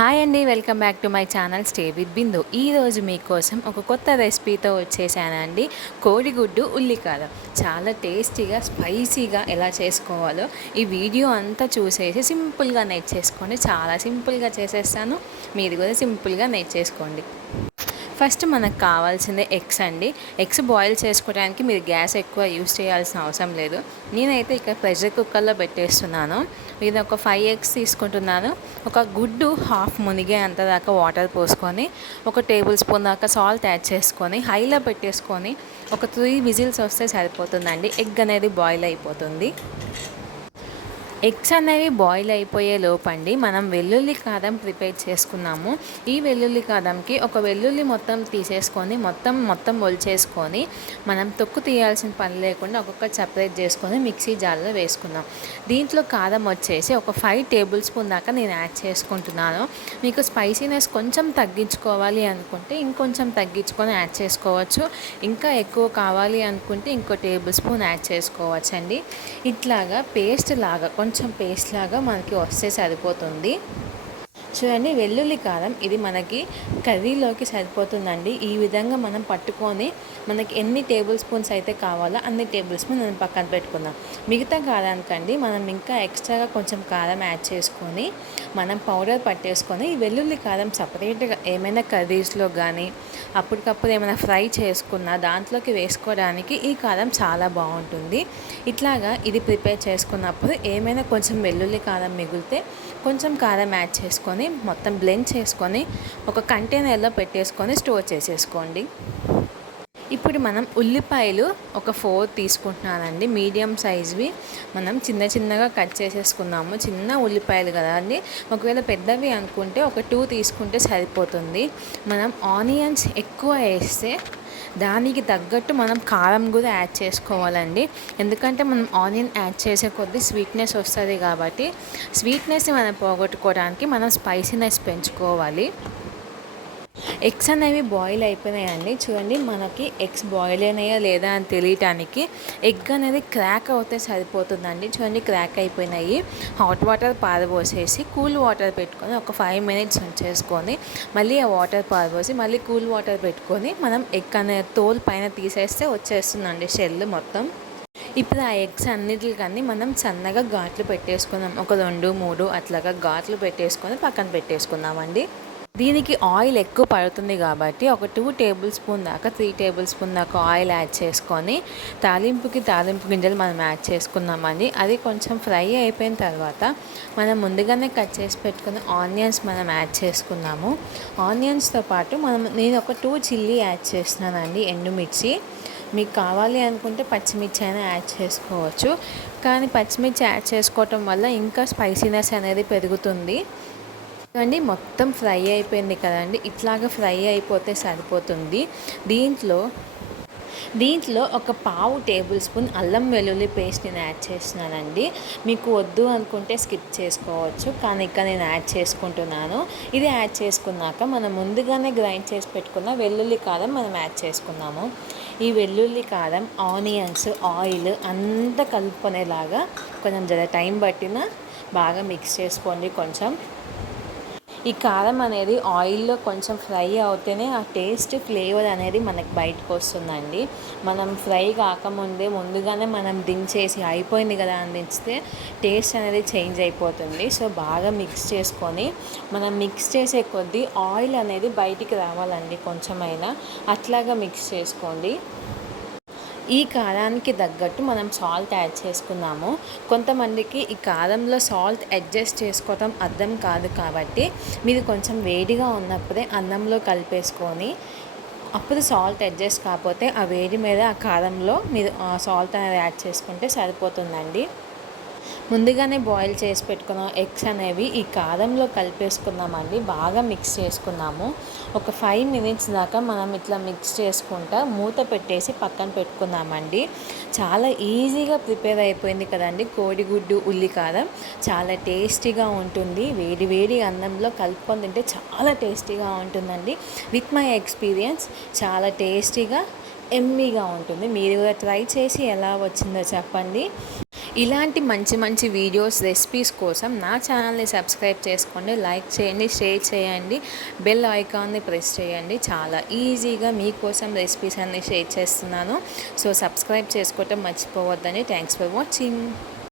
Hi అండి welcome back to my channel stay with Bindu ఈరోజు మీకోసం ఒక కొత్త రెసిపీతో వచ్చేసానండి కోడిగుడ్డు ఉల్లికాయ చాలా టేస్టీగా స్పైసీగా ఎలా చేసుకోవాలో ఈ వీడియో అంతా చూసేసి సింపుల్గా నేర్చేసుకోండి. చాలా సింపుల్గా చేసేస్తాను. మీరు కూడా సింపుల్గా నేర్చేసుకోండి. ఫస్ట్ మనకు కావాల్సిందే ఎగ్స్ అండి. ఎగ్స్ బాయిల్ చేసుకోవడానికి మీరు గ్యాస్ ఎక్కువ యూస్ చేయాల్సిన అవసరం లేదు. నేనైతే ఇక్కడ ప్రెషర్ కుక్కర్లో పెట్టేస్తున్నాను. ఇది ఒక ఫైవ్ ఎగ్స్ తీసుకుంటున్నాను. ఒక గుడ్డు హాఫ్ మునిగే అంత దాకా వాటర్ పోసుకొని ఒక టేబుల్ స్పూన్ దాకా సాల్ట్ యాడ్ చేసుకొని హైలో పెట్టేసుకొని ఒక త్రీ విజిల్స్ వస్తే సరిపోతుందండి. ఎగ్ అనేది బాయిల్ అయిపోతుంది. ఎగ్స్ అనేవి బాయిల్ అయిపోయే లోపండి. మనం వెల్లుల్లి కారం ప్రిపేర్ చేసుకున్నాము. ఈ వెల్లుల్లి కారంకి ఒక వెల్లుల్లి మొత్తం తీసేసుకొని మొత్తం మొత్తం ఒలిచేసుకొని మనం తొక్కు తీయాల్సిన పని లేకుండా ఒక్కొక్క సపరేట్ చేసుకొని మిక్సీ జార్లో వేసుకున్నాం దీంట్లో కారం వచ్చేసి ఒక ఫైవ్ టేబుల్ స్పూన్ దాకా నేను యాడ్ చేసుకుంటున్నాను. మీకు స్పైసీనెస్ కొంచెం తగ్గించుకోవాలి అనుకుంటే ఇంకొంచెం తగ్గించుకొని యాడ్ చేసుకోవచ్చు. ఇంకా ఎక్కువ కావాలి అనుకుంటే ఇంకో టేబుల్ స్పూన్ యాడ్ చేసుకోవచ్చు అండి ఇట్లాగా పేస్ట్ లాగా కొంచెం కొంచెం పేస్ట్ లాగా మనకి వస్తే సరిపోతుంది. చూడండి వెల్లుల్లి కారం ఇది మనకి కర్రీలోకి సరిపోతుందండి. ఈ విధంగా మనం పట్టుకొని మనకి ఎన్ని టేబుల్ స్పూన్స్ అయితే కావాలో అన్ని టేబుల్ స్పూన్ మనం పక్కన పెట్టుకుందాం. మిగతా కారానికండి మనం ఇంకా ఎక్స్ట్రాగా కొంచెం కారం యాడ్ చేసుకొని మనం పౌడర్ పట్టేసుకొని ఈ వెల్లుల్లి కారం సపరేట్గా ఏమైనా కర్రీస్లో కానీ అప్పటికప్పుడు ఏమైనా ఫ్రై చేసుకున్నా దాంట్లోకి వేసుకోవడానికి ఈ కారం చాలా బాగుంటుంది. ఇట్లాగా ఇది ప్రిపేర్ చేసుకున్నప్పుడు ఏమైనా కొంచెం వెల్లుల్లి కారం మిగిలితే కొంచెం కారం యాడ్ చేసుకొని మొత్తం బ్లెండ్ చేసుకొని ఒక కంటైనర్లో పెట్టేసుకొని స్టోర్ చేసేసుకోండి. ఇప్పుడు మనం ఉల్లిపాయలు ఒక ఫోర్ తీసుకుంటున్నానండి. మీడియం సైజ్వి మనం చిన్న చిన్నగా కట్ చేసేసుకున్నాము. చిన్న ఉల్లిపాయలు కదా అండి. ఒకవేళ పెద్దవి అనుకుంటే ఒక టూ తీసుకుంటే సరిపోతుంది. మనం ఆనియన్స్ ఎక్కువ వేస్తే దానికి తగ్గట్టు మనం కారం కూడా యాడ్ చేసుకోవాలండి. ఎందుకంటే మనం ఆనియన్ యాడ్ చేసే కొద్దీ స్వీట్నెస్ వస్తుంది కాబట్టి స్వీట్నెస్ని మనం పోగొట్టుకోవడానికి మనం స్పైసీనెస్ పెంచుకోవాలి. ఎగ్స్ అనేవి బాయిల్ అయిపోయినాయండి. చూడండి మనకి ఎగ్స్ బాయిల్ అయినాయా లేదా అని తెలియటానికి ఎగ్ అనేది క్రాక్ అవుతే సరిపోతుందండి. చూడండి క్రాక్ అయిపోయినాయి. హాట్ వాటర్ పారబోసేసి కూల్ వాటర్ పెట్టుకొని ఒక ఫైవ్ మినిట్స్ ఉంచేసుకొని మళ్ళీ ఆ వాటర్ పారబోసి మళ్ళీ కూల్ వాటర్ పెట్టుకొని మనం ఎగ్ అనే తోలు పైన తీసేస్తే వచ్చేస్తుందండి షెల్ మొత్తం. ఇప్పుడు ఆ ఎగ్స్ అన్నిటికన్నీ మనం సన్నగా ఘాట్లు పెట్టేసుకుందాం ఒక రెండు మూడు అట్లాగా ఘాట్లు పెట్టేసుకొని పక్కన పెట్టేసుకుందామండి. దీనికి ఆయిల్ ఎక్కువ పడుతుంది కాబట్టి ఒక టూ టేబుల్ స్పూన్ దాకా త్రీ టేబుల్ స్పూన్ దాకా ఆయిల్ యాడ్ చేసుకొని తాలింపుకి తాలింపు గింజలు మనం యాడ్ చేసుకున్నామండి. అది కొంచెం ఫ్రై అయిపోయిన తర్వాత మనం ముందుగానే కట్ చేసి పెట్టుకున్న ఆనియన్స్ మనం యాడ్ చేసుకున్నాము. ఆనియన్స్తో పాటు మనం నేను ఒక టూ చిల్లీ యాడ్ చేస్తున్నానండి ఎండుమిర్చి. మీకు కావాలి అనుకుంటే పచ్చిమిర్చి అయినా యాడ్ చేసుకోవచ్చు. కానీ పచ్చిమిర్చి యాడ్ చేసుకోవటం వల్ల ఇంకా స్పైసీనెస్ అనేది పెరుగుతుంది. అండి మొత్తం ఫ్రై అయిపోయింది కదండి. ఇట్లాగా ఫ్రై అయిపోతే సరిపోతుంది. దీంట్లో దీంట్లో ఒక పావు టేబుల్ స్పూన్ అల్లం వెల్లుల్లి పేస్ట్ నేను యాడ్ చేస్తున్నానండి. మీకు వద్దు అనుకుంటే స్కిప్ చేసుకోవచ్చు కానీ ఇక్కడ నేను యాడ్ చేసుకుంటున్నాను. ఇది యాడ్ చేసుకున్నాక మనం ముందుగానే గ్రైండ్ చేసి పెట్టుకున్న వెల్లుల్లి కారం మనం యాడ్ చేసుకున్నాము ఈ వెల్లుల్లి కారం ఆనియన్స్ ఆయిల్ అంతా కలుపుకునేలాగా కొంచెం జర టైం పట్టిన బాగా మిక్స్ చేసుకోండి. కొంచెం ఈ కారం అనేది ఆయిల్లో కొంచెం ఫ్రై అవుతేనే ఆ టేస్ట్ ఫ్లేవర్ అనేది మనకు బయటకు వస్తుందండి. మనం ఫ్రై కాకముందే ముందుగానే మనం దించేసి అయిపోయింది కదా అని దించితే టేస్ట్ అనేది చేంజ్ అయిపోతుంది. సో బాగా మిక్స్ చేసుకొని మనం మిక్స్ చేసే కొద్దీ ఆయిల్ అనేది బయటికి రావాలండి కొంచెమైనా. అట్లాగా మిక్స్ చేసుకోండి. ఈ కారానికి తగ్గట్టు మనం సాల్ట్ యాడ్ చేసుకున్నాము కొంతమందికి ఈ కారంలో సాల్ట్ అడ్జస్ట్ చేసుకోవటం అర్థం కాదు కాబట్టి మీరు కొంచెం వేడిగా ఉన్నప్పుడే అన్నంలో కలిపేసుకొని అప్పుడు సాల్ట్ అడ్జస్ట్ కాకపోతే ఆ వేడి మీద ఆ కారంలో మీరు సాల్ట్ అనేది యాడ్ చేసుకుంటే సరిపోతుందండి. ముందుగానే బాయిల్ చేసి పెట్టుకున్న ఎగ్స్ అనేవి ఈ కారంలో కలిపేసుకున్నామండి బాగా మిక్స్ చేసుకున్నాము. ఒక ఫైవ్ మినిట్స్ దాకా మనం ఇట్లా మిక్స్ చేసుకుంటా మూత పెట్టేసి పక్కన పెట్టుకున్నామండి చాలా ఈజీగా ప్రిపేర్ అయిపోయింది కదండి కోడిగుడ్డు ఉల్లి కారం చాలా టేస్టీగా ఉంటుంది. వేడి వేడి అన్నంలో కలుపుకొని తింటే చాలా టేస్టీగా ఉంటుందండి. విత్ మై ఎక్స్పీరియన్స్ చాలా టేస్టీగా ఎమ్మీగా ఉంటుంది. మీరు కూడా ట్రై చేసి ఎలా వచ్చిందో చెప్పండి. ఇలాంటి మంచి మంచి వీడియోస్ రెసిపీస్ కోసం నా ఛానల్ని సబ్స్క్రైబ్ చేసుకోండి లైక్ చేయండి షేర్ చేయండి బెల్ ఐకాన్ని ప్రెస్ చేయండి. చాలా ఈజీగా మీకోసం రెసిపీస్ అన్ని షేర్ చేస్తున్నాను. సో సబ్స్క్రైబ్ చేసుకోవటం మర్చిపోవద్దని థ్యాంక్స్ ఫర్ వాచింగ్